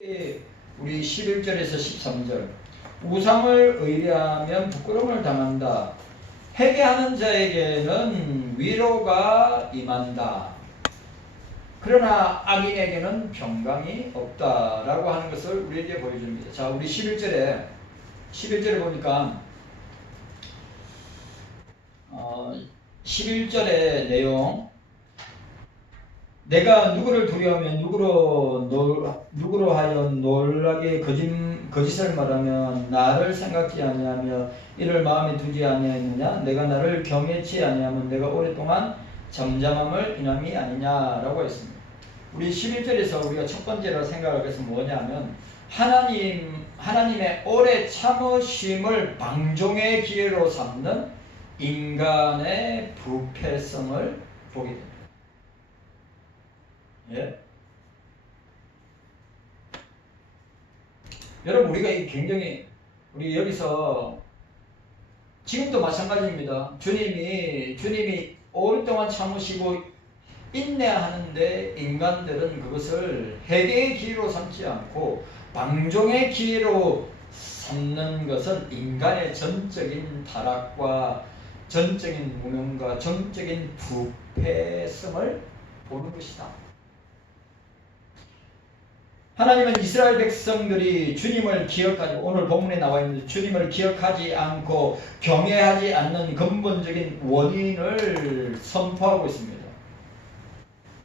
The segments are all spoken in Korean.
우리 11절에서 13절 우상을 의뢰하면 부끄러움을 당한다. 회개하는 자에게는 위로가 임한다. 그러나 악인에게는 평강이 없다라고 하는 것을 우리에게 보여줍니다. 자, 우리 11절에 보니까 11절의 내용, 내가 누구를 두려워하면 누구로 하여 놀라게 거짓을 말하면 나를 생각지 아니하며 이를 마음에 두지 아니하느냐. 내가 나를 경외치 아니하면 내가 오랫동안 잠잠함을 인함이 아니냐라고 했습니다. 우리 11절에서 우리가 첫 번째로 생각할 것은 뭐냐면 하나님의 오래 참으심을 방종의 기회로 삼는 인간의 부패성을 보게 됩니다. 예? 여러분, 우리가 굉장히 우리 여기서 지금도 마찬가지입니다. 주님이 오랫동안 참으시고 인내하는데 인간들은 그것을 회개의 기회로 삼지 않고 방종의 기회로 삼는 것은 인간의 전적인 타락과 전적인 무명과 전적인 부패성을 보는 것이다. 하나님은 이스라엘 백성들이 주님을 기억하지, 오늘 본문에 나와 있는 주님을 기억하지 않고 경외하지 않는 근본적인 원인을 선포하고 있습니다.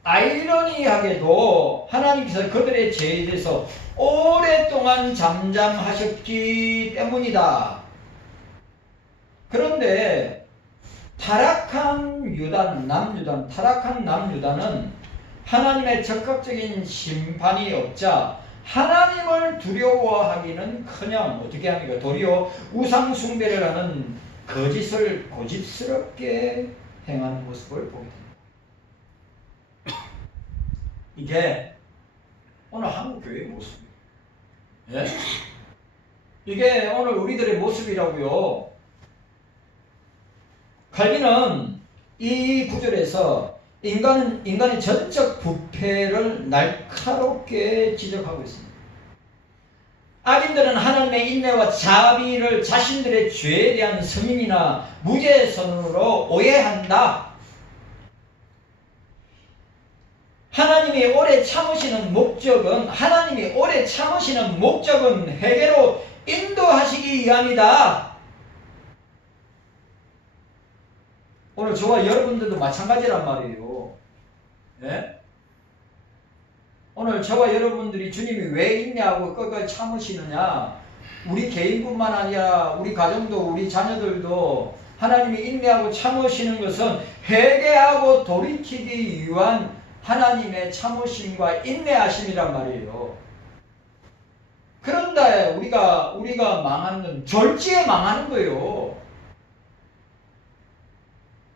아이러니하게도 하나님께서 그들의 죄에 대해서 오랫동안 잠잠하셨기 때문이다. 그런데 타락한 남유다는 하나님의 적극적인 심판이 없자 하나님을 두려워하기는커녕 어떻게 합니까? 도리어 우상 숭배를 하는 거짓을 고집스럽게 행하는 모습을 보게 됩니다. 이게 오늘 한국 교회의 모습이에요. 예? 이게 오늘 우리들의 모습이라고요. 칼빈은 이 구절에서 인간의 전적 부패를 날카롭게 지적하고 있습니다. 악인들은 하나님의 인내와 자비를 자신들의 죄에 대한 승인이나 무죄선으로 오해한다. 하나님이 오래 참으시는 목적은 회개로 인도하시기 위함이다. 오늘 저와 여러분들도 마찬가지란 말이에요. 예? 오늘 저와 여러분들이 주님이 왜 있냐고 끝까지 참으시느냐. 우리 개인뿐만 아니라 우리 가정도 우리 자녀들도 하나님이 인내하고 참으시는 것은 회개하고 돌이키기 위한 하나님의 참으심과 인내하심이란 말이에요. 그런데 우리가 망하는 건 졸지에 망하는 거예요.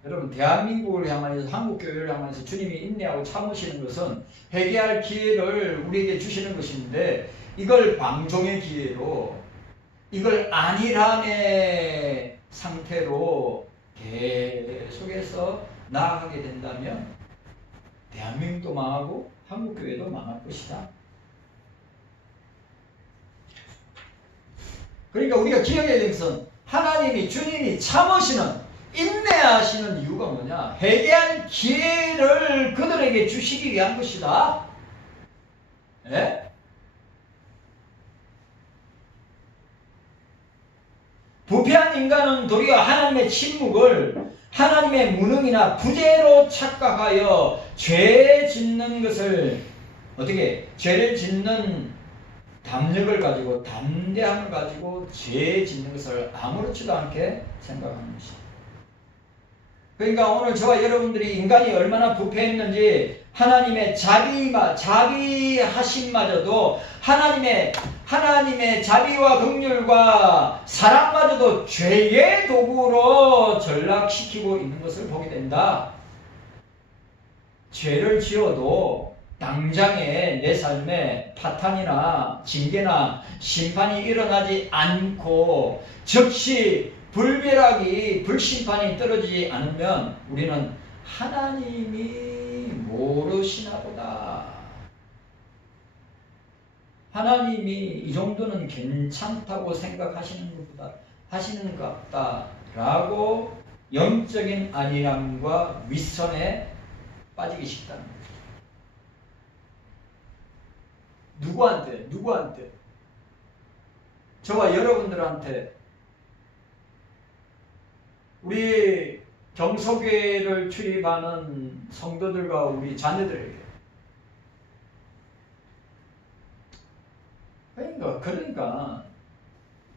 여러분, 대한민국을 향하여서 한국교회를 향하여서 주님이 인내하고 참으시는 것은 회개할 기회를 우리에게 주시는 것인데 이걸 방종의 기회로 이걸 안일함의 상태로 계속해서 나아가게 된다면 대한민국도 망하고 한국교회도 망할 것이다. 그러니까 우리가 기억해야 될 것은 주님이 참으시는 인내하시는 이유가 뭐냐? 회개할 기회를 그들에게 주시기 위한 것이다. 예? 부패한 인간은 도리어 하나님의 침묵을 하나님의 무능이나 부재로 착각하여 죄 짓는 것을 죄를 짓는 담력을 가지고 담대함을 가지고 죄 짓는 것을 아무렇지도 않게 생각하는 것이다. 그러니까 오늘 저와 여러분들이 인간이 얼마나 부패했는지 하나님의 자비하심마저도 하나님의 자비와 긍휼과 사랑마저도 죄의 도구로 전락시키고 있는 것을 보게 된다. 죄를 지어도 당장에 내 삶에 파탄이나 징계나 심판이 일어나지 않고 즉시 불심판이 떨어지지 않으면 우리는 하나님이 모르시나 보다. 하나님이 이 정도는 괜찮다고 하시는 것 같다라고 영적인 안일함과 윗선에 빠지기 쉽다는 거예요. 누구한테? 저와 여러분들한테, 우리 경서교회를 출입하는 성도들과 우리 자녀들에게. 그러니까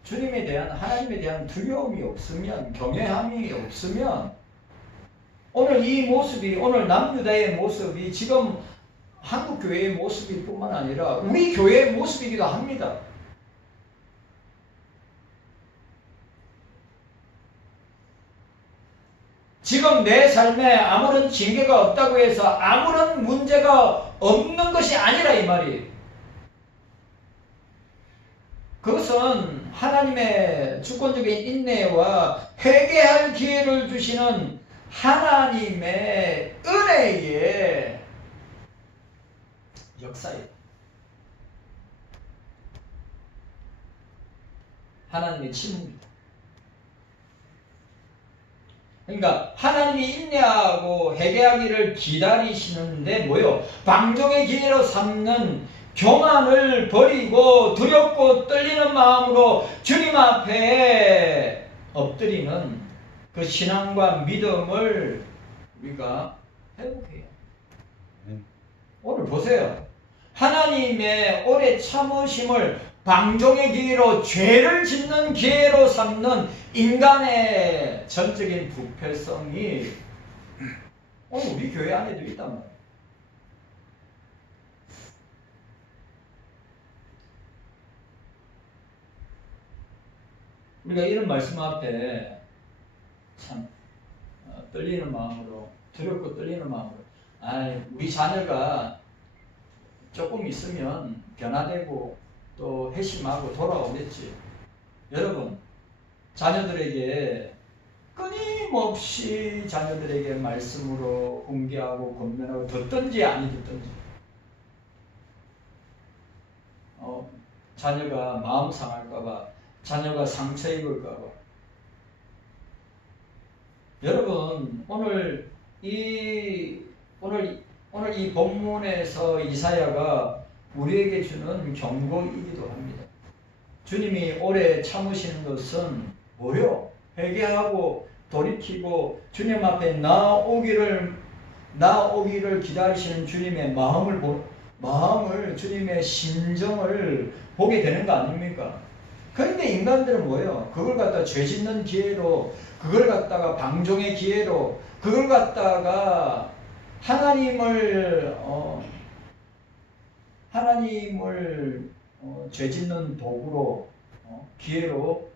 주님에 대한, 하나님에 대한 두려움이 없으면, 경외함이 없으면, 오늘 이 모습이, 오늘 남유다의 모습이 지금 한국 교회의 모습일 뿐만 아니라 우리 교회의 모습이기도 합니다. 지금 내 삶에 아무런 징계가 없다고 해서 아무런 문제가 없는 것이 아니라 이 말이. 그것은 하나님의 주권적인 인내와 회개할 기회를 주시는 하나님의 은혜의 역사예요. 하나님의 친구입니다. 그러니까 하나님이 인내하고 회개하기를 기다리시는데 뭐요? 방종의 기회로 삼는 교만을 버리고 두렵고 떨리는 마음으로 주님 앞에 엎드리는 그 신앙과 믿음을 우리가 회복해요. 오늘 보세요. 하나님의 오래 참으심을 방종의 기회로, 죄를 짓는 기회로 삼는 인간의 전적인 부패성이 오늘 우리 교회 안에도 있단 말이에요. 우리가 이런 말씀 앞에 참 떨리는 마음으로, 두렵고 떨리는 마음으로, 우리 자녀가 조금 있으면 변화되고 또 회심하고 돌아오겠지. 여러분, 자녀들에게 끊임없이 자녀들에게 말씀으로 훈계하고 권면하고 듣든지 아니 듣든지, 자녀가 마음 상할까봐, 자녀가 상처 입을까봐. 여러분, 오늘 이 본문에서 이사야가 우리에게 주는 경고이기도 합니다. 주님이 오래 참으시는 것은 뭐요? 회개하고 돌이키고 주님 앞에 나오기를 기다리시는 주님의 마음을, 주님의 심정을 보게 되는 거 아닙니까? 그런데 인간들은 뭐예요? 그걸 갖다 죄 짓는 기회로, 그걸 갖다가 방종의 기회로, 그걸 갖다가 하나님을 죄 짓는 도구로, 기회로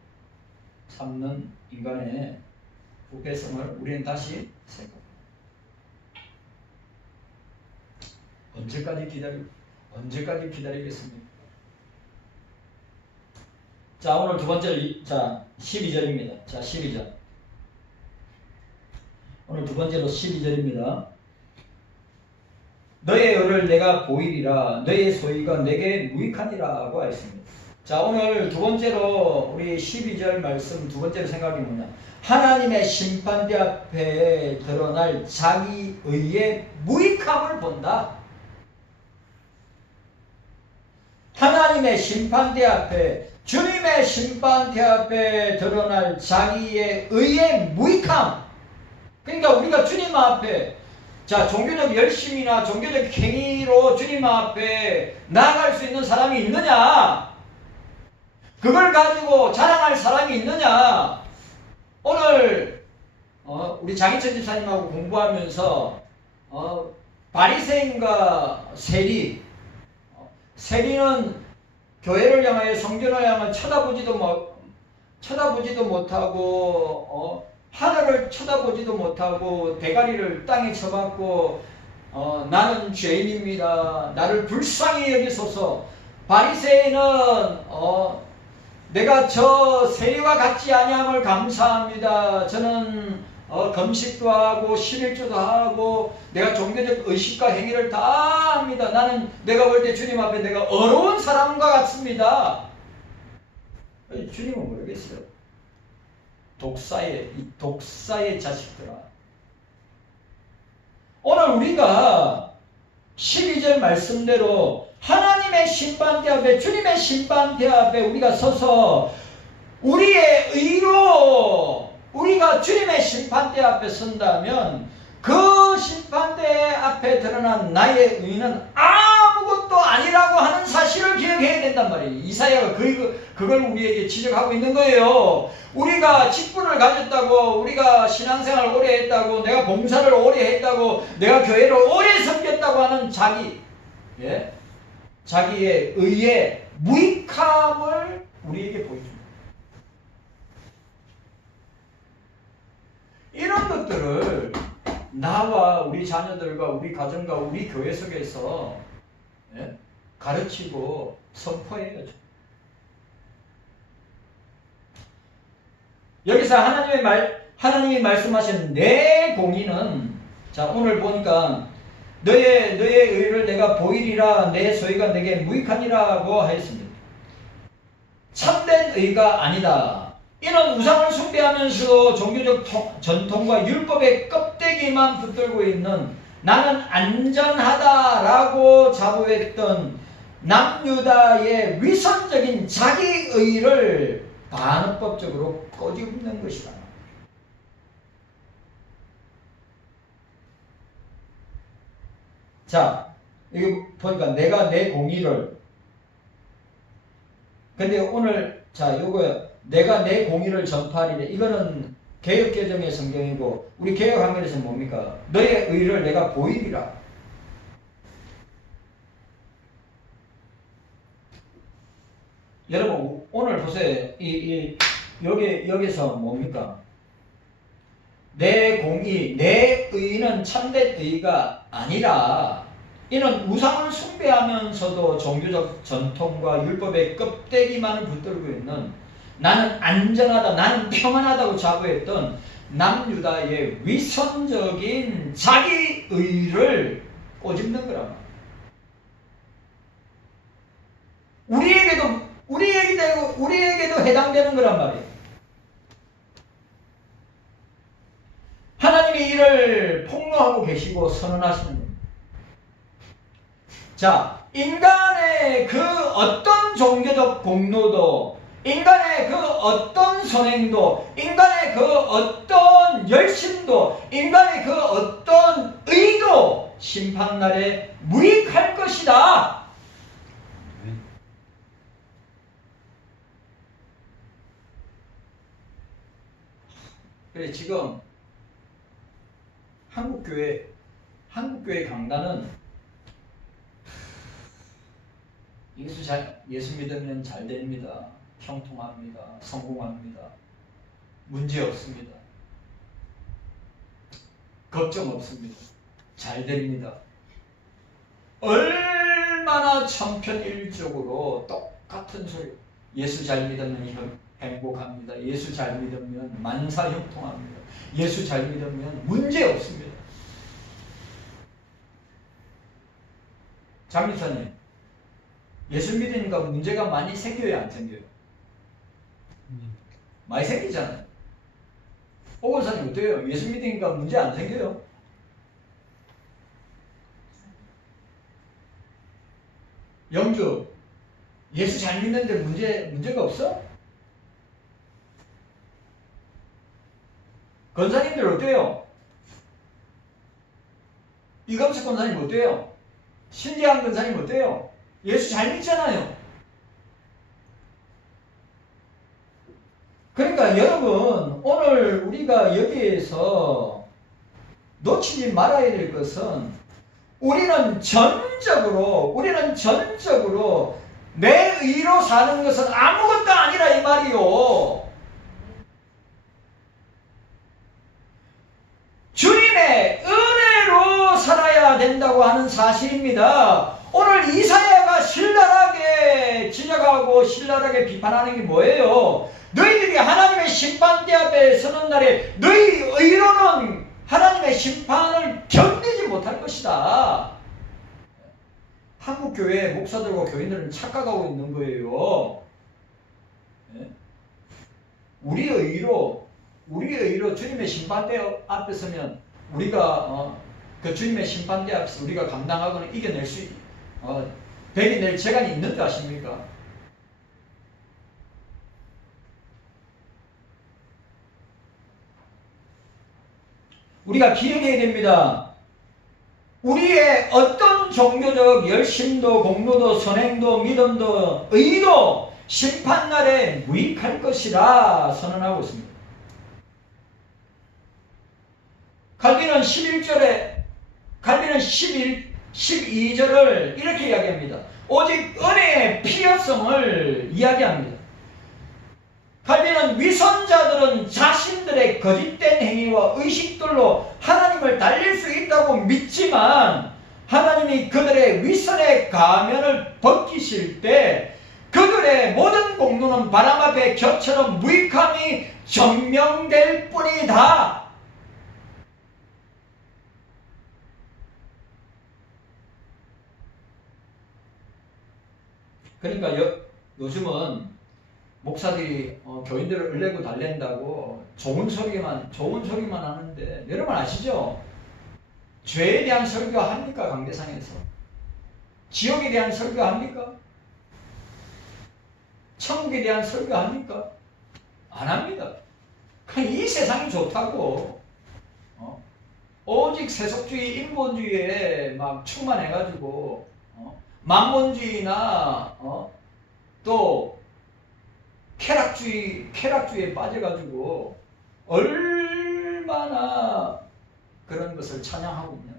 삼는 인간의 부패성을 우리는 다시 생각합니다. 언제까지 기다리겠습니까? 자, 오늘 두 번째, 12절입니다. 자, 12절. 오늘 두 번째로 12절입니다. 너의 의를 내가 보이리라, 너의 소위가 내게 무익하니라고 하였습니다. 자, 오늘 두 번째로 우리 12절 말씀 두 번째로 생각이 뭐냐? 하나님의 심판대 앞에 드러날 자기 의의 무익함을 본다. 하나님의 심판대 앞에, 주님의 심판대 앞에 드러날 자기의 의의 무익함. 그러니까 우리가 주님 앞에, 자, 종교적 열심이나 종교적 행위로 주님 앞에 나아갈 수 있는 사람이 있느냐? 그걸 가지고 자랑할 사람이 있느냐? 오늘 우리 장희천 집사님하고 공부하면서 바리새인과 세리는 교회를 향하여, 성전을 향하여 쳐다보지도 못하고 하늘을 쳐다보지도 못하고 대가리를 땅에 쳐박고 나는 죄인입니다, 나를 불쌍히 여기소서. 바리새인은 내가 저 세리와 같지 아니함을 감사합니다, 저는 금식도 하고 11조도 하고 내가 종교적 의식과 행위를 다 합니다. 나는 내가 볼 때 주님 앞에 내가 어려운 사람과 같습니다. 주님은 모르겠어요. 독사의 자식들아. 오늘 우리가 12절 말씀대로 하나님의 심판대 앞에, 주님의 심판대 앞에 우리가 서서 우리의 의로 우리가 주님의 심판대 앞에 선다면 그 심판대 앞에 드러난 나의 의는 아무것도 아니라고 하는 사실을 기억해야 된단 말이에요. 이사야가 그걸 우리에게 지적하고 있는 거예요. 우리가 직분을 가졌다고, 우리가 신앙생활을 오래 했다고, 내가 봉사를 오래 했다고, 내가 교회를 오래 섬겼다고 하는 자기의 의의 무익함을 우리에게 보여줍니다. 이런 것들을 나와 우리 자녀들과 우리 가정과 우리 교회 속에서 가르치고 선포해야죠. 여기서 하나님이 말씀하신 내 공의는, 자, 오늘 보니까 너의 의를 내가 보이리라, 내 소유가 내게 무익하니라고 하였습니다. 참된 의가 아니다. 이는 우상을 숭배하면서 종교적 전통과 율법의 껍데기만 붙들고 있는 나는 안전하다라고 자부했던 남유다의 위선적인 자기의를 반어법적으로 꼬집는 것이다. 자, 이거 보니까 내가 내 공의를, 근데 오늘 요거 내가 내 공의를 전파하리래. 이거는 개역개정의 성경이고 우리 개역한글에서는 뭡니까? 너의 의를 내가 보이리라. 여러분 오늘 보세요. 여기서 뭡니까? 내 공의, 내 의는 참된 의가 아니라 이는 우상을 숭배하면서도 종교적 전통과 율법의 껍데기만을 붙들고 있는 나는 안전하다, 나는 평안하다고 자부했던 남유다의 위선적인 자기의를 꼬집는 거란 말이에요. 우리에게도 해당되는 거란 말이에요. 하나님이 이를 폭로하고 계시고 선언하시는 겁니다. 자, 인간의 그 어떤 종교적 공로도, 인간의 그 어떤 선행도, 인간의 그 어떤 열심도, 인간의 그 어떤 의도 심판날에 무익할 것이다. 그래, 지금 한국교회 강단은 예수 믿으면 잘 됩니다. 형통합니다. 성공합니다. 문제 없습니다. 걱정 없습니다. 잘 됩니다. 얼마나 천편일적으로 똑같은 소리. 예수 잘 믿으면 행복합니다. 예수 잘 믿으면 만사 형통합니다. 예수 잘 믿으면 문제 없습니다. 장미사님, 예수 믿으니까 문제가 많이 생겨요, 안 생겨요? 많이 생기잖아요. 오건사님 어때요? 예수 믿으니까 문제 안 생겨요? 영주, 예수 잘 믿는데 문제가 없어? 권사님들 어때요? 이감식 권사님 어때요? 신재한 권사님 어때요? 예수 잘 믿잖아요. 그러니까 여러분, 오늘 우리가 여기에서 놓치지 말아야 될 것은 우리는 전적으로 내 의로 사는 것은 아무것도 아니라 이 말이요. 주님의 은혜로 살아야 된다고 하는 사실입니다. 오늘 이사야가 신랄하게 지적하고 신랄하게 비판하는 게 뭐예요? 너희들이 하나님의 심판대 앞에 서는 날에 너희 의로는 하나님의 심판을 견디지 못할 것이다. 한국 교회 목사들과 교인들은 착각하고 있는 거예요. 우리의 의로 주님의 심판대 앞에 서면 우리가 그 주님의 심판대 앞에서 우리가 감당하거나 이겨낼 수 배겨낼 재간이 있는 줄 아십니까? 우리가 기억해야 됩니다. 우리의 어떤 종교적 열심도 공로도 선행도 믿음도 의도 심판날에 무익할 것이라 선언하고 있습니다. 갈비는 12절을 이렇게 이야기합니다. 오직 은혜의 필요성을 이야기합니다. 갈비는 위선자들은 자신들의 거짓된 행위와 의식들로 하나님을 달릴 수 있다고 믿지만 하나님이 그들의 위선의 가면을 벗기실 때 그들의 모든 공로는 바람 앞에 겨처럼 무익함이 증명될 뿐이다. 그러니까 요즘은 목사들이 교인들을 을레고 달랜다고 좋은 소리만 하는데 여러분 아시죠? 죄에 대한 설교합니까? 강대상에서 지옥에 대한 설교합니까? 천국에 대한 설교합니까? 안 합니다. 그냥 이 세상이 좋다고 오직 세속주의 인본주의에 막 충만해가지고 만몬주의나 또 쾌락주의에 빠져가지고 얼마나 그런 것을 찬양하고 있냐.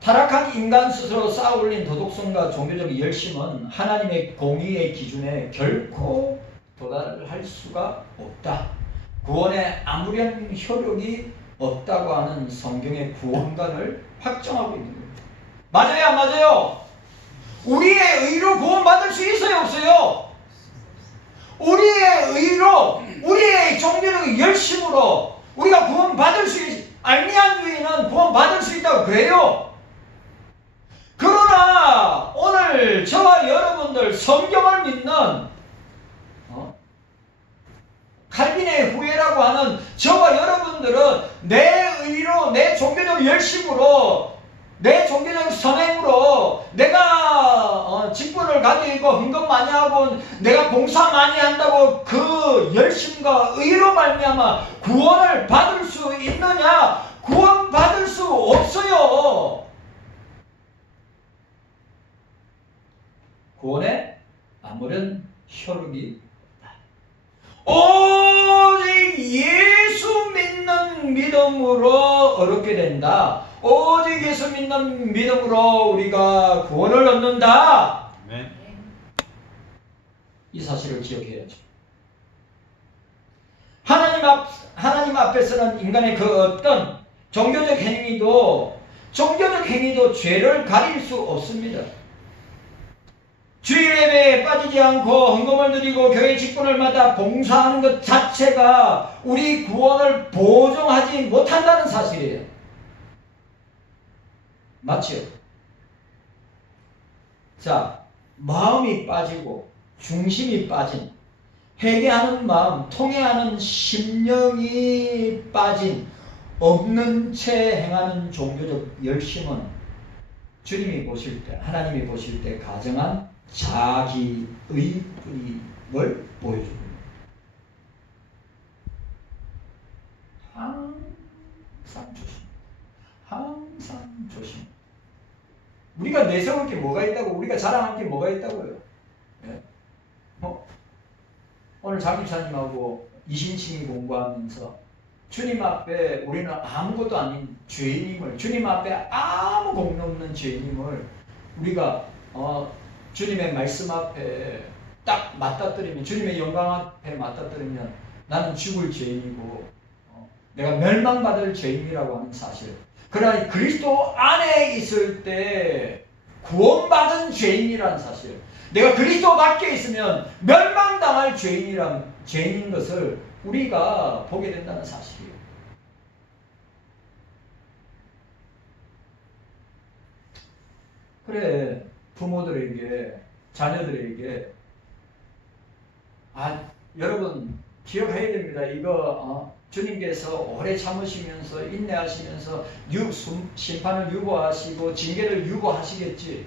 타락한 인간 스스로 쌓아올린 도덕성과 종교적 열심은 하나님의 공의의 기준에 결코 도달할 수가 없다. 구원에 아무런 효력이 없다고 하는 성경의 구원관을 확정하고 있는 겁니다. 맞아요, 안 맞아요? 우리의 의로 구원받을 수 있어요, 없어요? 우리의 의로, 우리의 종교적 열심으로 우리가 구원받을 수 알미안주의는 구원받을 수 있다고 그래요. 그러나 오늘 저와 여러분들 성경을 믿는 칼빈의 후예라고 하는 저와 여러분들은 내 의로, 내 종교적 열심으로, 내 종교적 선행으로 내가 직분을 가지고 헌금 많이 하고 내가 봉사 많이 한다고 그 열심과 의로 말미암아 구원을 받을 수 있느냐? 구원받을 수 없어요. 구원에 아무런 효력이 오직 예수 믿는 믿음으로 얻게 된다. 오직 예수 믿는 믿음으로 우리가 구원을 얻는다. 네. 이 사실을 기억해야죠. 하나님 앞에서는 인간의 그 어떤 종교적 행위도 죄를 가릴 수 없습니다. 주일 예배에 빠지지 않고 헌금을 드리고 교회 직분을 맡아 봉사하는 것 자체가 우리 구원을 보증하지 못한다는 사실이에요. 맞죠? 자, 마음이 빠지고 중심이 빠진, 회개하는 마음, 통회하는 심령이 빠진, 없는 채 행하는 종교적 열심은 주님이 보실 때, 하나님이 보실 때 가정한 자기의 뿌림을 보여줍니다. 항상 조심. 우리가 내세울 게 뭐가 있다고, 우리가 자랑할 게 뭐가 있다고요? 예? 오늘 장집사님하고 이신칭이 공부하면서 주님 앞에 우리는 아무것도 아닌 죄인임을, 주님 앞에 아무 공로 없는 죄인임을 우리가 주님의 말씀 앞에 딱 맞닥뜨리면, 주님의 영광 앞에 맞닥뜨리면 나는 죽을 죄인이고 내가 멸망받을 죄인이라고 하는 사실, 그러나 그리스도 안에 있을 때 구원받은 죄인이라는 사실, 내가 그리스도 밖에 있으면 멸망당할 죄인인 것을 우리가 보게 된다는 사실이에요. 그래, 부모들에게, 자녀들에게, 여러분 기억해야 됩니다. 이거 주님께서 오래 참으시면서 인내하시면서 심판을 유보하시고 징계를 유보하시겠지,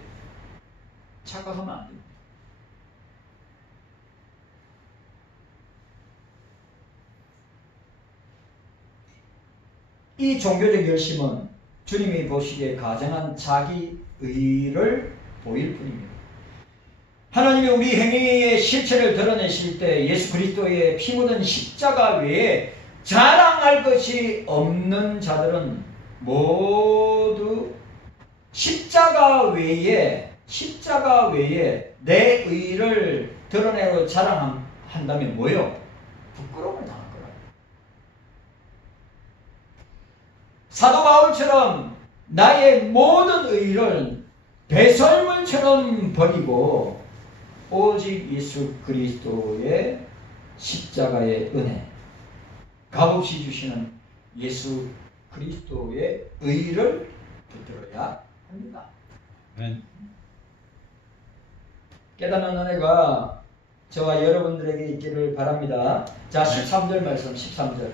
착각하면 안 됩니다. 이 종교적 열심은 주님이 보시기에 가정한 자기 의를 보일 뿐입니다. 하나님이 우리 행위의 실체를 드러내실 때 예수 그리스도의 피 묻은 십자가 외에 자랑할 것이 없는 자들은 모두 십자가 외에 내 의를 드러내고 자랑한다면 뭐요? 부끄러움을 당할 거라고. 사도 바울처럼 나의 모든 의를 배설물처럼 버리고 오직 예수 그리스도의 십자가의 은혜, 값없이 주시는 예수 그리스도의 의를 붙들어야 합니다. 깨닫는 은혜가 저와 여러분들에게 있기를 바랍니다. 자, 13절 말씀, 13절.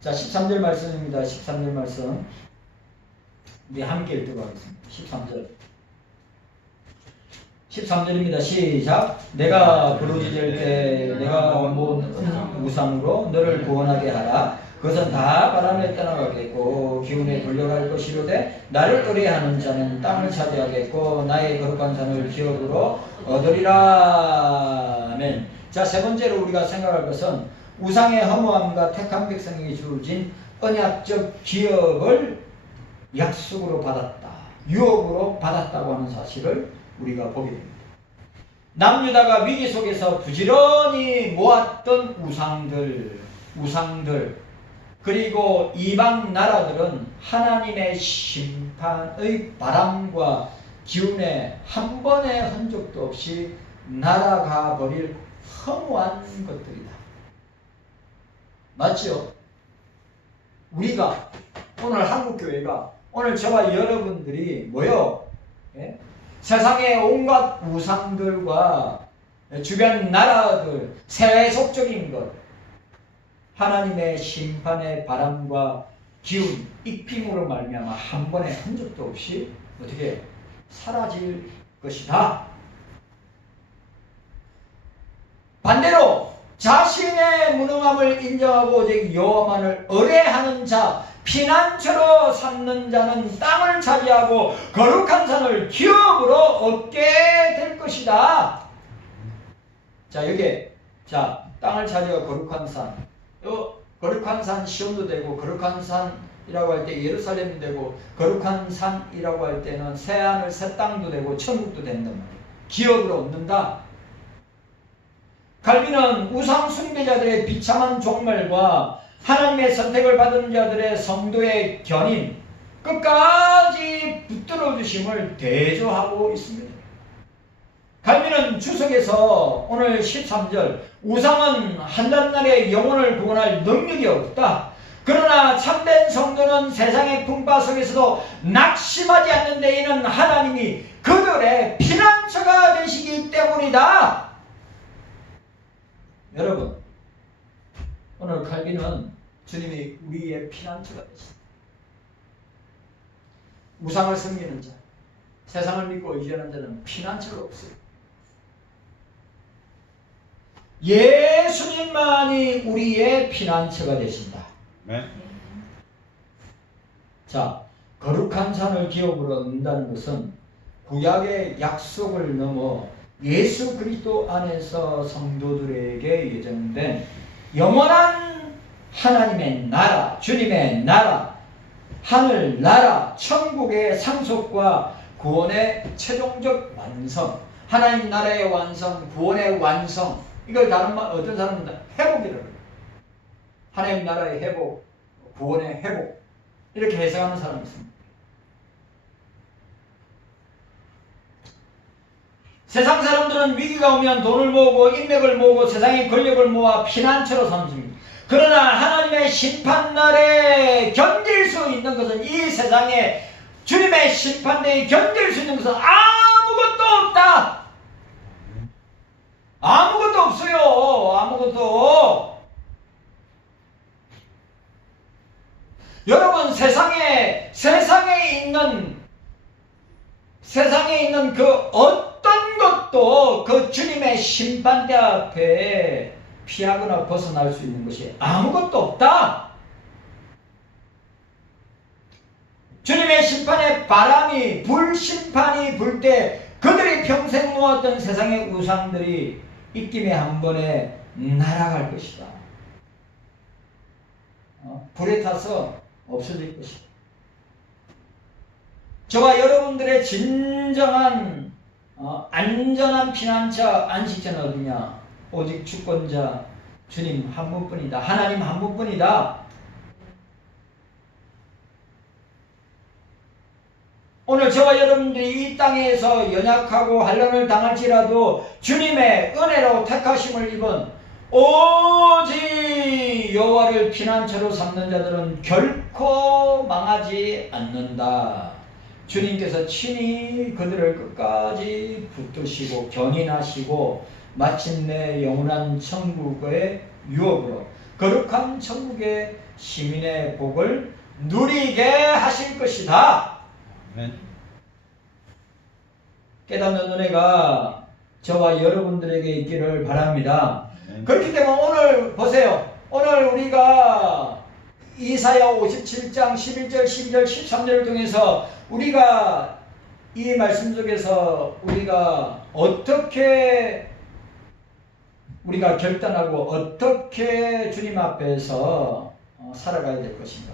자, 13절 말씀입니다. 13절 말씀. 우리 함께 읽도록 하겠습니다. 13절. 13절입니다. 시작. 내가 부르짖을 때 내가 모은 우상으로 너를 구원하게 하라. 그것은 다 바람에 떠나가겠고 기운에 불려갈 것이로되 나를 의뢰하는 자는 땅을 차지하겠고 나의 거룩한 산을 기업으로 얻으리라. 아멘. 자, 세 번째로 우리가 생각할 것은 우상의 허무함과 택한 백성에게 주어진 언약적 기업을 약속으로 받았다, 유업으로 받았다고 하는 사실을 우리가 보게 됩니다. 남유다가 위기 속에서 부지런히 모았던 우상들, 그리고 이방 나라들은 하나님의 심판의 바람과 기운에 한 번의 흔적도 없이 날아가 버릴 허무한 것들이다. 맞죠? 우리가 오늘 한국교회가, 오늘 저와 여러분들이 뭐요? 세상의 온갖 우상들과 주변 나라들, 세속적인 것, 하나님의 심판의 바람과 기운, 익힘으로 말미암아 한 번의 흔적도 없이 어떻게 사라질 것이다. 반대로 자신의 무능함을 인정하고 오직 여호와만을 의뢰하는 자, 피난처로 삼는 자는 땅을 차지하고 거룩한 산을 기업으로 얻게 될 것이다. 자, 여기에 땅을 차지하고 거룩한 산, 거룩한 산 시온도 되고, 거룩한 산이라고 할 때 예루살렘도 되고, 거룩한 산이라고 할 때는 새하늘 새 땅도 되고 천국도 된단 말이에요. 기업으로 얻는다. 갈비는 우상 숭배자들의 비참한 종말과 하나님의 선택을 받은 자들의 성도의 견인, 끝까지 붙들어 주심을 대조하고 있습니다. 갈비는 주석에서 오늘 13절, 우상은 한낱날에 영혼을 구원할 능력이 없다. 그러나 참된 성도는 세상의 풍파 속에서도 낙심하지 않는 데에는 하나님이 그들의 피난처가 되시기 때문이다. 여러분, 오늘 칼빈은 주님이 우리의 피난처가 되십니다. 우상을 섬기는 자, 세상을 믿고 의지하는 자는 피난처가 없어요. 예수님만이 우리의 피난처가 되신다. 네. 자, 거룩한 산을 기업으로 얻는다는 것은 구약의 약속을 넘어 예수 그리스도 안에서 성도들에게 예정된 영원한 하나님의 나라, 주님의 나라, 하늘 나라, 천국의 상속과 구원의 최종적 완성, 하나님 나라의 완성, 구원의 완성, 이걸 다른 말, 어떤 사람은 회복이라고 해요. 하나님 나라의 회복, 구원의 회복. 이렇게 해석하는 사람이 있습니다. 세상 사람들은 위기가 오면 돈을 모으고 인맥을 모으고 세상의 권력을 모아 피난처로 삼습니다. 그러나 하나님의 심판날에 견딜 수 있는 것은, 이 세상에 주님의 심판대에 견딜 수 있는 것은 아무것도 없다. 아무것도 없어요. 아무것도. 여러분, 세상에 있는 그 어떤 것도 그 주님의 심판대 앞에 피하거나 벗어날 수 있는 것이 아무것도 없다. 주님의 심판의 바람이, 불심판이 불 때 그들이 평생 모았던 세상의 우상들이 입김에 한 번에 날아갈 것이다. 불에 타서 없어질 것이다. 저와 여러분들의 진정한 안전한 피난처, 안식처는 어디냐? 오직 주권자 주님 한 분뿐이다. 하나님 한 분뿐이다. 오늘 저와 여러분들이 이 땅에서 연약하고 환난을 당할지라도 주님의 은혜로 택하심을 입은 오직 여호와를 피난처로 삼는 자들은 결코 망하지 않는다. 주님께서 친히 그들을 끝까지 붙드시고 견인하시고 마침내 영원한 천국의 유업으로 거룩한 천국의 시민의 복을 누리게 하실 것이다. 아멘. 깨닫는 은혜가 저와 여러분들에게 있기를 바랍니다. 아멘. 그렇기 때문에 오늘 보세요. 오늘 우리가 이사야 57장 11절, 12절, 13절을 통해서 우리가 이 말씀 속에서 우리가 어떻게 우리가 결단하고 어떻게 주님 앞에서 살아가야 될 것인가.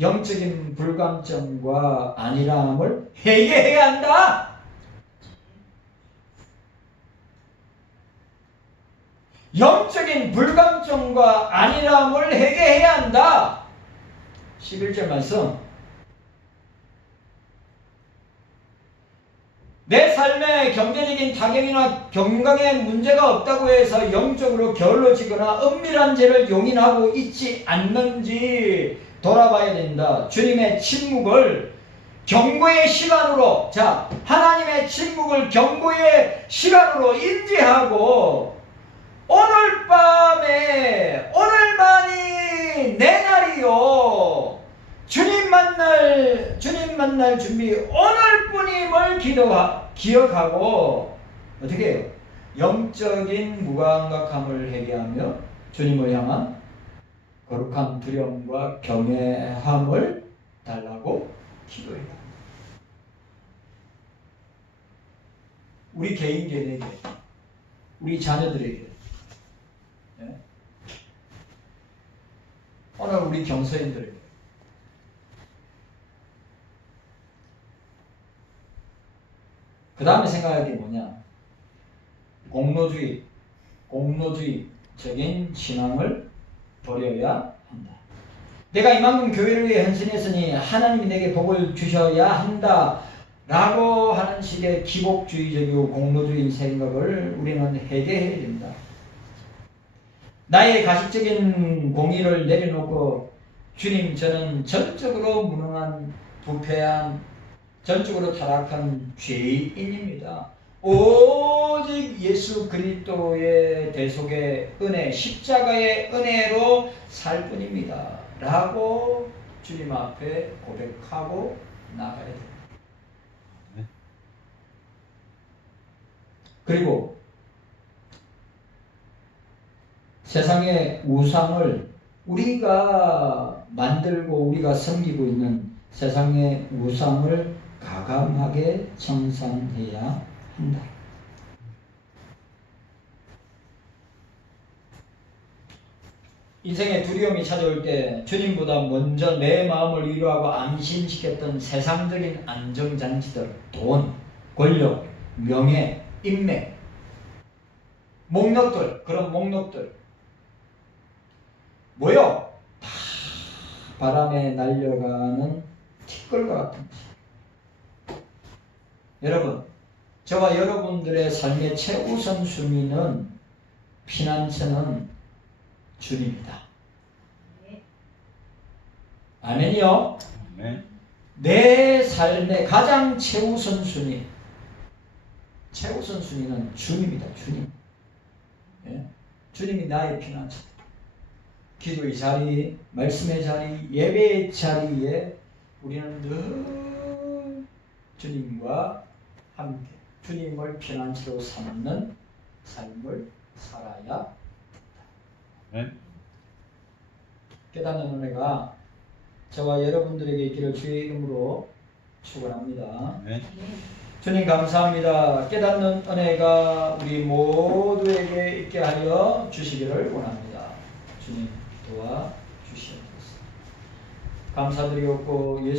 영적인 불감증과 안일함을 회개해야 한다. 영적인 불감증과 안일함을 회개해야 한다. 11절 말씀. 내 삶에 경제적인 타격이나 건강에 문제가 없다고 해서 영적으로 게을러지거나 은밀한 죄를 용인하고 있지 않는지 돌아봐야 된다. 주님의 침묵을 경고의 시간으로, 하나님의 침묵을 경고의 시간으로 인지하고 오늘 밤에, 오늘만이 내 날이요, 주님 만날 준비 오늘뿐임을 기억하고 어떻게 해요? 영적인 무감각함을 회개하며 주님을 향한 거룩한 두려움과 경외함을 달라고 기도해야 합니다. 우리 개인에게, 우리 자녀들에게, 오늘 우리 경서인들에게 그 다음에 생각할 게 뭐냐? 공로주의적인 신앙을 버려야 한다. 내가 이만큼 교회를 위해 헌신했으니 하나님이 내게 복을 주셔야 한다 라고 하는 식의 기복주의적이고 공로주의인 생각을 우리는 회개해야 된다. 나의 가식적인 공의를 내려놓고 주님, 저는 전적으로 무능한, 부패한, 전적으로 타락한 죄인입니다. 오직 예수 그리스도의 대속의 은혜, 십자가의 은혜로 살 뿐입니다 라고 주님 앞에 고백하고 나가야 됩니다. 그리고 세상의 우상을 우리가 만들고 우리가 섬기고 있는 세상의 우상을 가감하게 청산해야 한다. 인생의 두려움이 찾아올 때 주님보다 먼저 내 마음을 위로하고 안심시켰던 세상적인 안정장치들, 돈, 권력, 명예, 인맥, 그런 목록들 뭐요? 다 바람에 날려가는 티끌과 같은 것입니다. 여러분, 저와 여러분들의 삶의 최우선 순위는 피난처는 주님이다. 아멘이요? 네. 내 삶의 가장 최우선 순위는 주님이다. 주님. 예? 주님이 나의 피난처. 기도의 자리, 말씀의 자리, 예배의 자리에 우리는 늘 주님과 함께 주님을 피난처로 삼는 삶을 살아야 네. 깨닫는 은혜가 저와 여러분들에게 있기를 주의 이름으로 축원합니다. 네. 주님 감사합니다. 깨닫는 은혜가 우리 모두에게 있게 하여 주시기를 원합니다. 주님 도와주시옵소서. 감사드리옵고 예수